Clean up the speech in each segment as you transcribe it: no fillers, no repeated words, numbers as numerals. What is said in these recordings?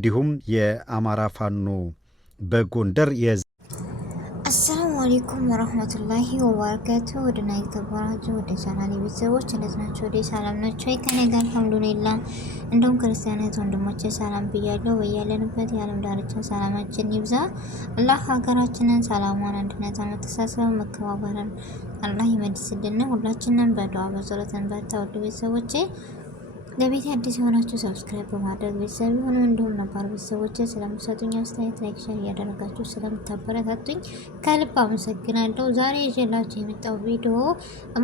እንዲሁም የአማራ ፋኖ በጎንደር አሰላሙ አለይኩም ወራህመቱላሂ ወበረካቱ። ወደና የተባራችሁ ወደ ቻናሌ ቤተሰቦች እንዴት ናችሁ? ወደ ሰላም ናችሁ? ከኔ ጋር አልሐምዱሊላህ። እንደውም ክርስቲያናት ወንድሞቼ ሰላም ብያለሁ። በያለንበት የዓለም ዳርቻ ሰላማችን ይብዛ። አላህ ሀገራችንን ሰላሟን፣ አንድነቷን፣ መተሳሰብ፣ መከባበርን አላህ ይመልስልን። ሁላችንም በዱዓ በጸሎት እንበርታ። ወደ ቤተሰቦቼ ለቤት አዲስ የሆናችሁ ሰብስክራይብ በማድረግ ቤተሰብ የሆኑ እንዲሁም ነባር ቤተሰቦች ስለምሰጡኝ አስተያየት ላይክ፣ ሼር እያደረጋችሁ ስለምታበረታቱኝ ከልብ አመሰግናለሁ። ዛሬ ይዤላችሁ የመጣው ቪዲዮ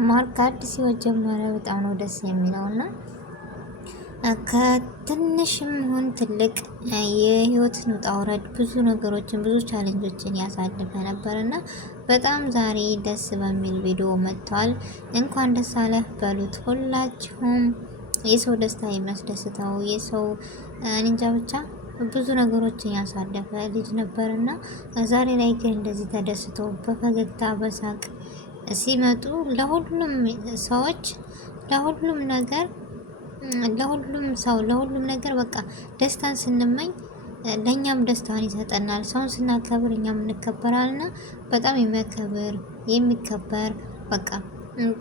ማርክ ከአዲስ ህይወት ጀመረ በጣም ነው ደስ የሚለውና ከትንሽም ሆን ትልቅ የህይወትን ውጣ ውረድ ብዙ ነገሮችን ብዙ ቻሌንጆችን ያሳለፈ ነበርና በጣም ዛሬ ደስ በሚል ቪዲዮ መጥቷል። እንኳን ደስ አለህ በሉት ሁላችሁም። የሰው ደስታ የሚያስደስተው የሰው እንጃ ብቻ ብዙ ነገሮችን ያሳለፈ ልጅ ነበርና ዛሬ ላይ ግን እንደዚህ ተደስቶ በፈገግታ በሳቅ ሲመጡ ለሁሉም ሰዎች ለሁሉም ነገር ለሁሉም ሰው ለሁሉም ነገር በቃ ደስታን ስንመኝ ለኛም ደስታን ይሰጠናል። ሰውን ስናከብር እኛም እንከበራልና በጣም የሚከበር በቃ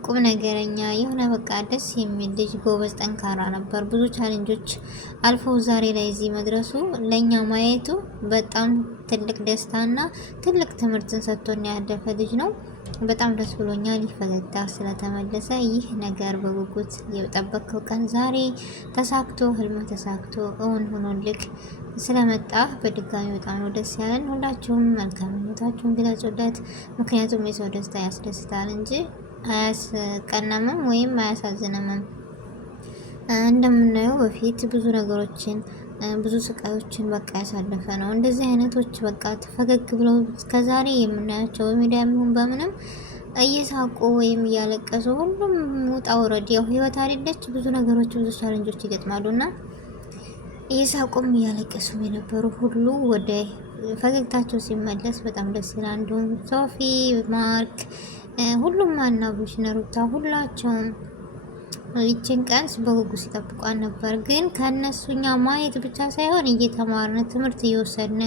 ቁም ነገረኛ የሆነ በቃ ደስ የሚል ልጅ ጎበዝ፣ ጠንካራ ነበር። ብዙ ቻሌንጆች አልፈው ዛሬ ላይ እዚህ መድረሱ ለኛ ማየቱ በጣም ትልቅ ደስታና ትልቅ ትምህርትን ሰጥቶን ያለፈ ልጅ ነው። በጣም ደስ ብሎኛል። ይህ ፈገግታ ስለተመለሰ ይህ ነገር በጉጉት የጠበቀው ቀን ዛሬ ተሳክቶ ህልም ተሳክቶ እውን ሆኖልክ ስለመጣ በድጋሚ በጣም ነው ደስ ያለን። ሁላችሁም መልካምነታችሁን ግለጹለት። ምክንያቱም የሰው ደስታ ያስደስታል እንጂ አያስቀናምም ወይም አያሳዝንም። እንደምናየው በፊት ብዙ ነገሮችን ብዙ ስቃዮችን በቃ ያሳለፈ ነው። እንደዚህ አይነቶች በቃ ፈገግ ብለው እስከዛሬ የምናያቸው በሚዲያ የሚሆን በምንም እየሳቁ ወይም እያለቀሱ ሁሉም ውጣ ውረድ ያው ህይወት አይደለች። ብዙ ነገሮች ብዙ ቻሌንጆች ይገጥማሉና እየሳቁም እያለቀሱም የነበሩ ሁሉ ወደ ፈገግታቸው ሲመለስ በጣም ደስ ይላል። እንዲሁም ሶፊ፣ ማርክ ሁሉም ማናቡሽ ነሩታ ሁላቸውም ይችን ቀን በጉጉት ሲጠብቋን ነበር። ግን ከነሱኛ ማየት ብቻ ሳይሆን እየተማርን ትምህርት እየወሰድን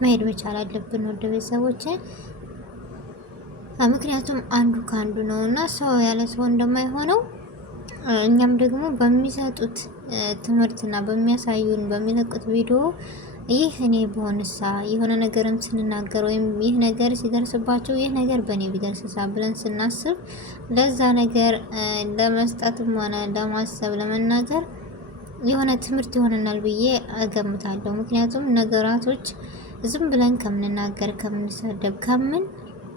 መሄድ መቻል አለብን ወደ ቤተሰቦች። ምክንያቱም አንዱ ከአንዱ ነውና ሰው ያለ ሰው እንደማይሆነው እኛም ደግሞ በሚሰጡት ትምህርትና በሚያሳዩን በሚለቁት ቪዲዮ ይህ እኔ በሆንሳ የሆነ ነገርም ስንናገር ወይም ይህ ነገር ሲደርስባቸው ይህ ነገር በእኔ ቢደርስሳ ብለን ስናስብ ለዛ ነገር ለመስጠትም ሆነ ለማሰብ ለመናገር የሆነ ትምህርት ይሆነናል ብዬ እገምታለሁ። ምክንያቱም ነገራቶች ዝም ብለን ከምንናገር ከምንሰደብ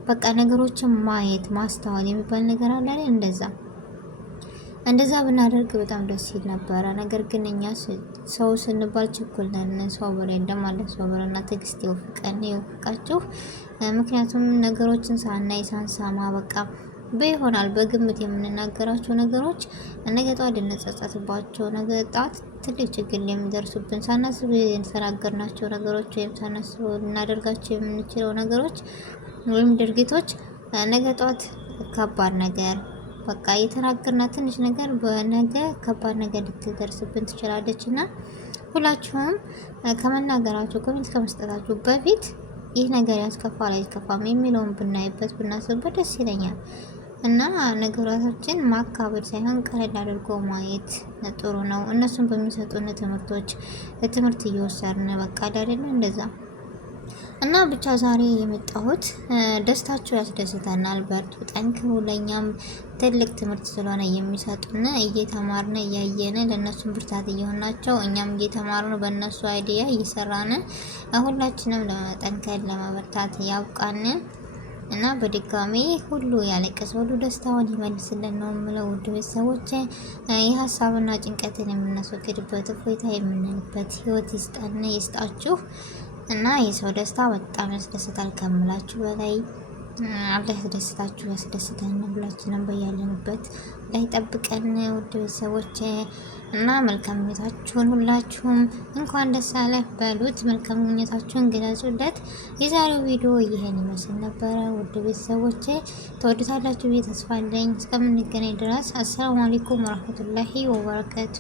በቃ ነገሮችን ማየት ማስተዋል የሚባል ነገር አለ አይደል? እንደዛ ብናደርግ በጣም ደስ ይል ነበረ። ነገር ግን እኛ ሰው ስንባል ችኩል ነን። ሰው በሬ እንደማለት ሰው በሬና ትዕግስት ይወፍቃችሁ። ምክንያቱም ነገሮችን ሳናይ ሳንሰማ በቃ በይሆናል በግምት የምንናገራቸው ነገሮች ነገ ጧት ልንጸጸትባቸው ነገ ጧት ትልቅ ችግር የሚደርሱብን ሳናስብ የተናገርናቸው ነገሮች ወይም ሳናስብ ልናደርጋቸው የምንችለው ነገሮች ወይም ድርጊቶች ነገ ጧት ከባድ ነገር በቃ የተናገርና ትንሽ ነገር በነገ ከባድ ነገር ልትደርስብን ትችላለች። እና ሁላችሁም ከመናገራችሁ ኮሜንት ከመስጠታችሁ በፊት ይህ ነገር ያስከፋል አይከፋም የሚለውን ብናይበት ብናስብበት ደስ ይለኛል። እና ነገራቶችን ማካበድ ሳይሆን ቀለል አድርጎ ማየት ጥሩ ነው። እነሱን በሚሰጡን ትምህርት እየወሰድን በቃ አይደለም እንደዛ እና ብቻ ዛሬ የመጣሁት ደስታችሁ ያስደስተናል። በርቱ፣ ጠንክሩ። ለኛም ትልቅ ትምህርት ስለሆነ የሚሰጡን እየተማርን እያየን ለነሱም ብርታት እየሆናቸው እኛም እየተማርን በእነሱ አይዲያ እየሰራን ሁላችንም ለመጠንከር ለመበርታት ያብቃን እና በድጋሚ ሁሉ ያለቀሰ ሁሉ ደስታውን ይመልስልን ነው የምለው። ውድ ቤተሰቦች የሀሳብና ጭንቀትን የምናስወግድበት እፎይታ የምንልበት ህይወት ይስጣችሁ። እና የሰው ደስታ በጣም ያስደስታል ከምላችሁ በላይ አላህ ያስደስታችሁ ያስደስተን። ሁላችንም በያለንበት ላይ ጠብቀን ውድ ቤተሰቦች እና መልካም ምኞታችሁን ሁላችሁም እንኳን ደስ አለህ በሉት። መልካም ምኞታችሁን ግለጹለት። የዛሬው ቪዲዮ ይሄን ይመስል ነበረ። ውድ ቤተሰቦች ተወዱታላችሁ ብዬ ተስፋ አለኝ። እስከምንገናኝ ድረስ አሰላሙ አለይኩም ወራህመቱላሂ ወበረካቱ።